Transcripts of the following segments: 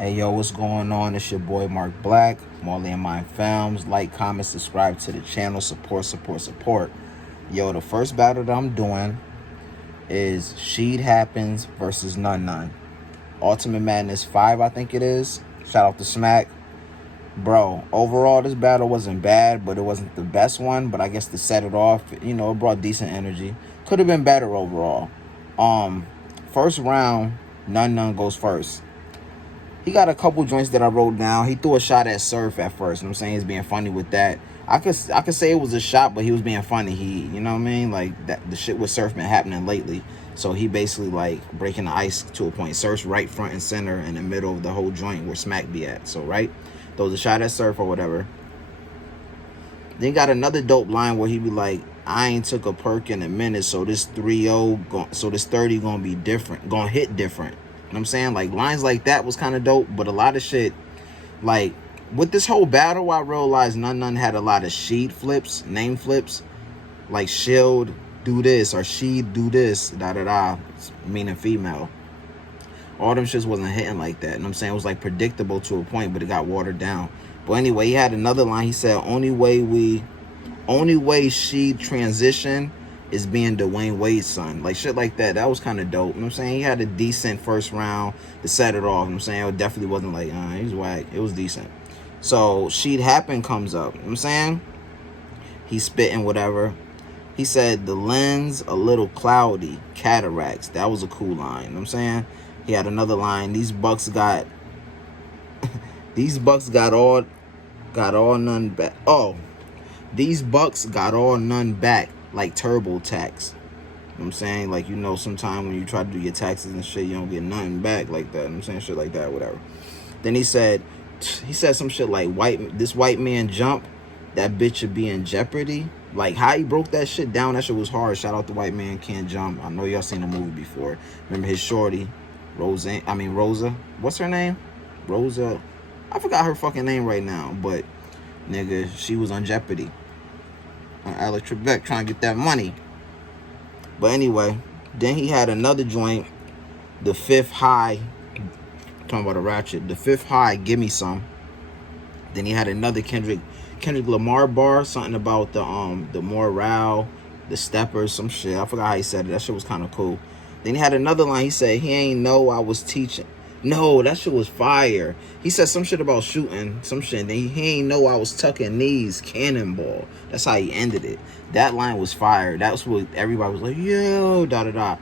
Hey yo, what's going on? It's your boy Mark Black, Marley and Mind Films. Like, comment, subscribe to the channel. Support. Yo, the first battle that I'm doing is Sheed Happens versus Nunn Nunn. Ultimate Madness 5, I think it is. Shout out to Smack. Bro, overall, this battle wasn't bad, but it wasn't the best one. But I guess to set it off, it brought decent energy. Could have been better overall. First round, Nunn Nunn goes first. He got a couple joints that I wrote down. He threw a shot at Surf at first. You know what I'm saying? He's being funny with that. I could say it was a shot, but he was being funny. You know what I mean? Like, that the shit with Surf been happening lately. So he basically like breaking the ice to a point. Surf's right front and center in the middle of the whole joint where Smack be at. So right, throws a shot at Surf or whatever. Then got another dope line where he be like, I ain't took a perk in a minute, so this 3-0, so this 30 gonna be different, gonna hit different. You know what I'm saying? Like, lines like that was kind of dope, but a lot of shit, like, with this whole battle, I realized Nunn Nunn had a lot of sheet flips, name flips, like Shield do this or she do this, da-da-da, meaning female. All them shits wasn't hitting like that. You know what I'm saying? It was, like, predictable to a point, but it got watered down. But anyway, he had another line. He said, only way she transition is being Dwayne Wade's son. Like, shit like that. That was kind of dope. You know what I'm saying? He had a decent first round to set it off. You know what I'm saying? It definitely wasn't like, he's whack. It was decent. So, She'd Happen comes up. You know what I'm saying? He's spitting whatever. He said, the lens a little cloudy. Cataracts. That was a cool line. You know what I'm saying? He had another line. These bucks got all none back. Oh, these bucks got all none back like TurboTax. You know what I'm saying? Like, sometime when you try to do your taxes and shit, you don't get nothing back like that. You know what I'm saying? Shit like that, whatever. Then he said some shit like, this white man jump, that bitch should be in jeopardy. Like, how he broke that shit down, that shit was hard. Shout out to White Man Can't Jump. I know y'all seen the movie before. Remember his shorty, Rosa. What's her name? Rosa. I forgot her fucking name right now, but nigga, she was on Jeopardy. On Alex Trebek trying to get that money. But anyway, then he had another joint, the Fifth High. Talking about a ratchet. The Fifth High, Give Me Some. Then he had another Kendrick Lamar bar, something about the morale, the steppers, some shit. I forgot how he said it. That shit was kind of cool. Then he had another line. He said, he ain't know I was teaching. No, that shit was fire. He said some shit about shooting, some shit. Then he ain't know I was tucking knees, cannonball. That's how he ended it. That line was fire. That's what everybody was like, yo, da-da-da.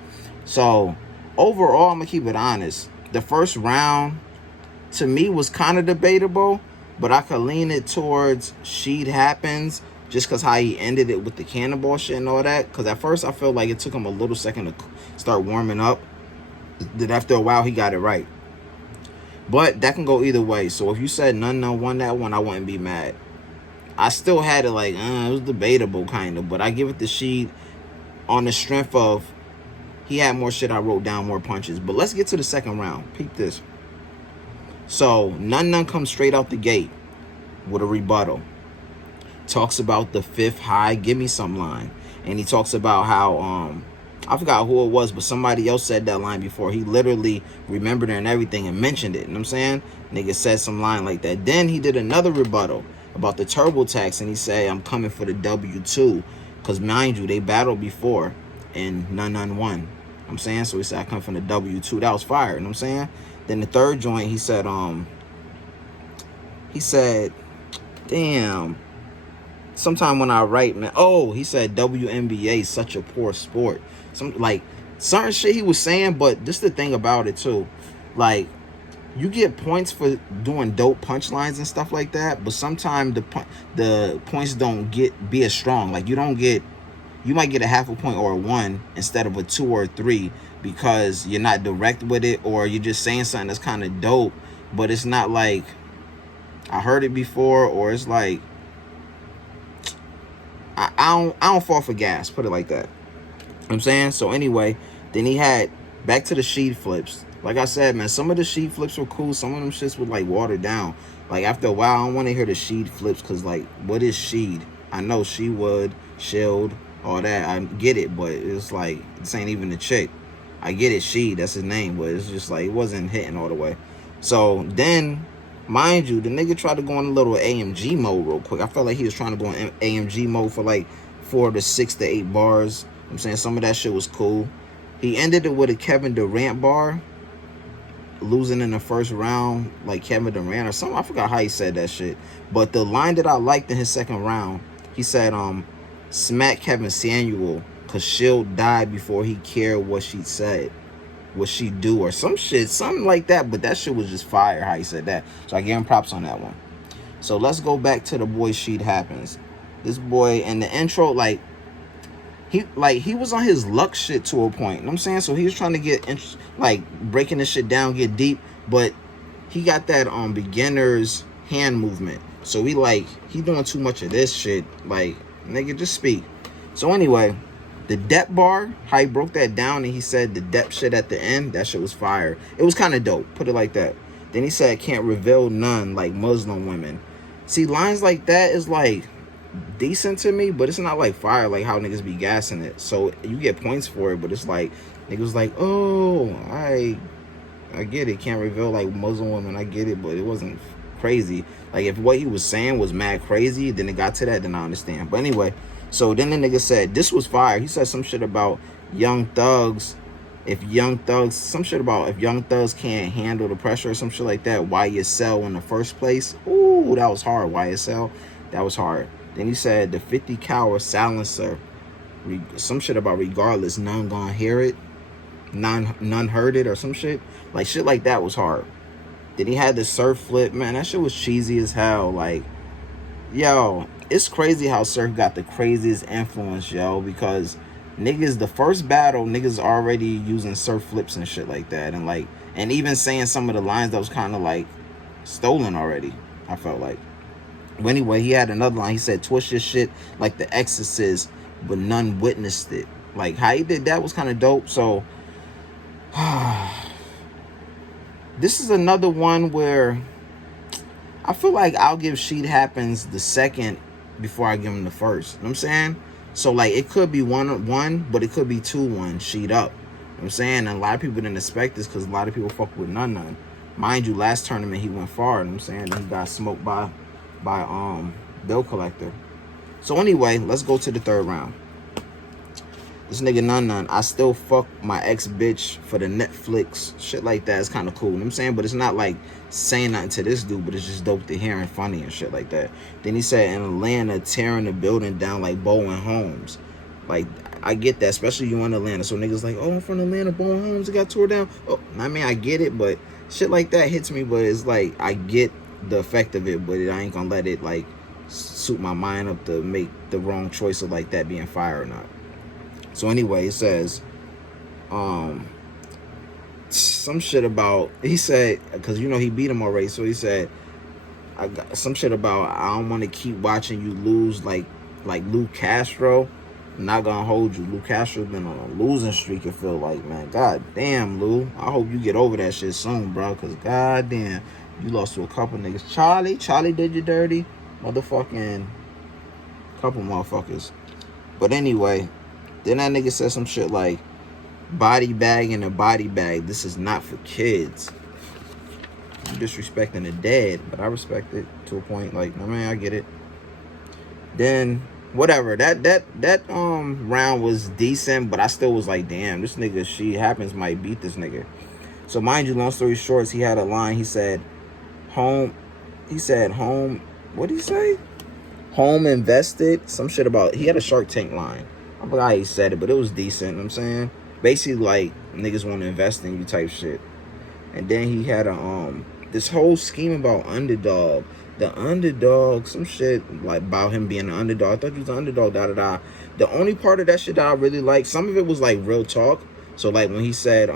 So, overall, I'm going to keep it honest. The first round, to me, was kind of debatable, but I could lean it towards Sheed Happens just because how he ended it with the cannonball shit and all that. Because at first, I felt like it took him a little second to start warming up. Then after a while, he got it right. But that can go either way. So if you said Nunn Nunn won that one, I wouldn't be mad. I still had it like, it was debatable kind of. But I give it to Sheed on the strength of he had more shit I wrote down, more punches. But let's get to the second round. Peep this. So Nunn Nunn comes straight out the gate with a rebuttal. Talks about the Fifth High, Give Me Some line. And he talks about how, I forgot who it was, but somebody else said that line before. He literally remembered it and everything and mentioned it. You know what I'm saying? Nigga said some line like that. Then he did another rebuttal about the TurboTax, and he said, I'm coming for the W2. Because, mind you, they battled before, and Nunn Nunn won. You know what I'm saying? So he said, I come from the W2. That was fire. You know what I'm saying? Then the third joint, he said, damn, sometime when I write, man, he said WNBA is such a poor sport. Certain shit he was saying, but this is the thing about it too. Like, you get points for doing dope punchlines and stuff like that, but sometimes the points don't be as strong. Like, you might get a half a point or a 1 instead of a 2 or a 3 because you're not direct with it, or you're just saying something that's kind of dope, but it's not like I heard it before, or it's like I don't fall for gas, put it like that. You know what I'm saying? So anyway, then he had back to the sheet flips. Like I said, man, some of the sheet flips were cool. Some of them shits were like watered down. Like, after a while, I don't want to hear the sheet flips because, like, what is sheed? I know she would, shield, all that. I get it, but it's like, this ain't even the chick. I get it, Sheed, that's his name, but it's just like, it wasn't hitting all the way. So then, mind you, the nigga tried to go in a little AMG mode real quick. I felt like he was trying to go in AMG mode for like 4 to 6 to 8 bars. I'm saying some of that shit was cool. He ended it with a Kevin Durant bar, losing in the first round like Kevin Durant or something. I forgot how he said that shit. But the line that I liked in his second round, he said, smack Kevin Samuel, cause she'll die before he cared what she said, what she do, or some shit, something like that. But that shit was just fire how he said that. So I give him props on that one. So let's go back to the boy Sheet Happens. This boy in the intro, he was on his luck shit to a point. You know what I'm saying? So he was trying to get breaking this shit down, get deep, but he got that beginner's hand movement. So he doing too much of this shit. Like, nigga, just speak. So anyway, the depth bar, how he broke that down and he said the depth shit at the end, that shit was fire. It was kind of dope, put it like that. Then he said, can't reveal none like Muslim women. See, lines like that is like decent to me, but it's not like fire like how niggas be gassing it. So you get points for it, but it's like niggas like, oh, I get it, can't reveal like Muslim women, I get it, but it wasn't crazy. Like if what he was saying was mad crazy, then it got to that, then I understand. But anyway, so then the nigga said this was fire. He said some shit about young thugs. If young thugs can't handle the pressure or some shit like that, why you sell in the first place? Ooh, that was hard. YSL, that was hard. Then he said the 50 cal silencer, some shit about regardless, none gonna hear it, none heard it or some shit. Like shit like that was hard. Then he had the surf flip, man, that shit was cheesy as hell. Like, yo, it's crazy how surf got the craziest influence, yo, because niggas, the first battle, niggas already using surf flips and shit like that. And even saying some of the lines that was kind of like stolen already, I felt like. But anyway, he had another line. He said, twist your shit like the Exorcist, but none witnessed it. Like, how he did that was kind of dope. So, this is another one where I feel like I'll give Sheet Happens the second before I give him the first. You know what I'm saying? So, like, it could be 1-1, but it could be 2-1, Sheet up. You know what I'm saying? And a lot of people didn't expect this because a lot of people fuck with Nunn Nunn. Mind you, last tournament he went far. You know what I'm saying? And he got smoked by Bill Collector. So anyway, let's go to the third round. This nigga Nunn Nunn, I still fuck my ex bitch for the Netflix. Shit like that is kind of cool. You know what I'm saying? But it's not like saying nothing to this dude, but it's just dope to hear and funny and shit like that. Then he said in Atlanta, tearing the building down like Bowen Homes. Like, I get that, especially you in Atlanta. So niggas like, oh, I'm from Atlanta, Bowen Homes, it got tore down. Oh, I mean, I get it, but shit like that hits me. But it's like, I get the effect of it, but I ain't gonna let it like suit my mind up to make the wrong choice of like that being fire or not. So anyway, it says some shit about, he said, because you know he beat him already, so he said I got some shit about I don't want to keep watching you lose like Lou Castro. I'm not gonna hold you. Lou Castro's been on a losing streak, it feel like, man. God damn, Lou, I hope you get over that shit soon, bro, because god damn, you lost to a couple niggas. Charlie did you dirty. Motherfucking couple motherfuckers. But anyway, then that nigga said some shit like, body bag and a body bag. This is not for kids. I'm disrespecting the dead, but I respect it to a point. Like, I mean, I get it. Then, whatever. That round was decent, but I still was like, damn, this nigga, She Happens might beat this nigga. So mind you, long story short, he had a line. He said, home, what did he say? Home invested, some shit about, he had a Shark Tank line. I forgot how he said it, but it was decent, you know what I'm saying? Basically, like, niggas want to invest in you type shit. And then he had this whole scheme about underdog. The underdog, some shit like about him being an underdog. I thought he was an underdog, da-da-da. The only part of that shit that I really liked, some of it was like real talk. So like when he said,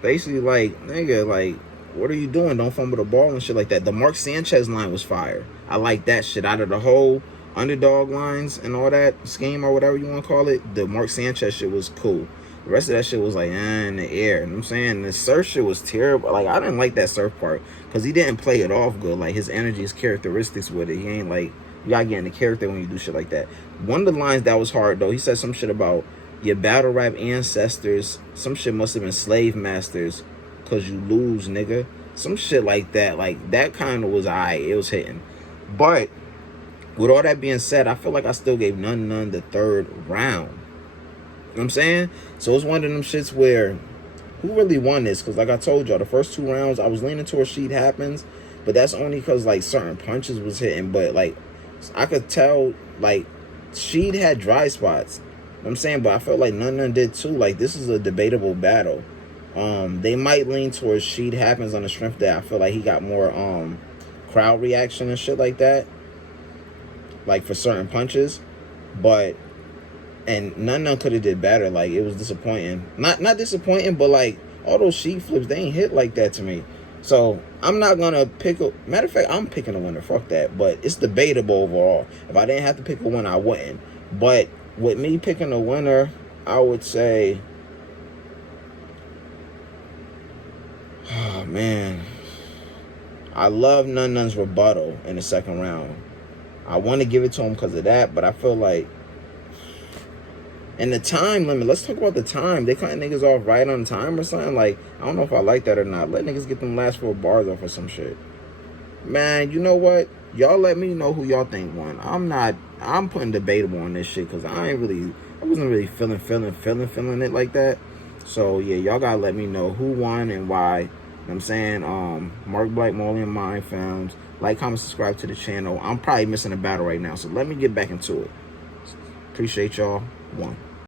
basically like, nigga, like, what are you doing? Don't fumble the ball and shit like that. The Mark Sanchez line was fire. I like that shit. Out of the whole underdog lines and all that scheme or whatever you want to call it, the Mark Sanchez shit was cool. The rest of that shit was like, in the air. You know what I'm saying? The surf shit was terrible. Like, I didn't like that surf part because he didn't play it off good. Like, his energy, his characteristics with it. He ain't like, you gotta get in the character when you do shit like that. One of the lines that was hard, though, he said some shit about your battle rap ancestors, some shit must have been slave masters, cause you lose, nigga. Some shit like that. Like that kind of was it was hitting. But with all that being said, I feel like I still gave Nunn Nunn the third round. You know what I'm saying? So it's one of them shits where who really won this? Because like I told y'all, the first 2 rounds I was leaning towards Sheet Happens, but that's only because like certain punches was hitting. But like I could tell like Sheet had dry spots. You know what I'm saying? But I felt like Nunn Nunn did too. Like this is a debatable battle. They might lean towards Sheet Happens on the strength that I feel like he got more crowd reaction and shit like that. Like for certain punches. But and Nunn Nunn could have did better. Like it was disappointing. Not disappointing, but like all those sheet flips, they ain't hit like that to me. So I'm not gonna pick a matter of fact, I'm picking a winner. Fuck that. But it's debatable overall. If I didn't have to pick a winner, I wouldn't. But with me picking a winner, I would say, oh man, I love Nunn Nunn's rebuttal in the second round. I want to give it to him because of that, but I feel like, and the time limit, let's talk about the time. They cutting niggas off right on time or something. Like, I don't know if I like that or not. Let niggas get them last 4 bars off or some shit. Man, you know what? Y'all let me know who y'all think won. I'm putting debatable on this shit because I wasn't really feeling it like that. So, yeah, y'all gotta let me know who won and why. You know what I'm saying? Mark Black, Molly, and Mind Films. Like, comment, subscribe to the channel. I'm probably missing a battle right now, so let me get back into it. Appreciate y'all. 1.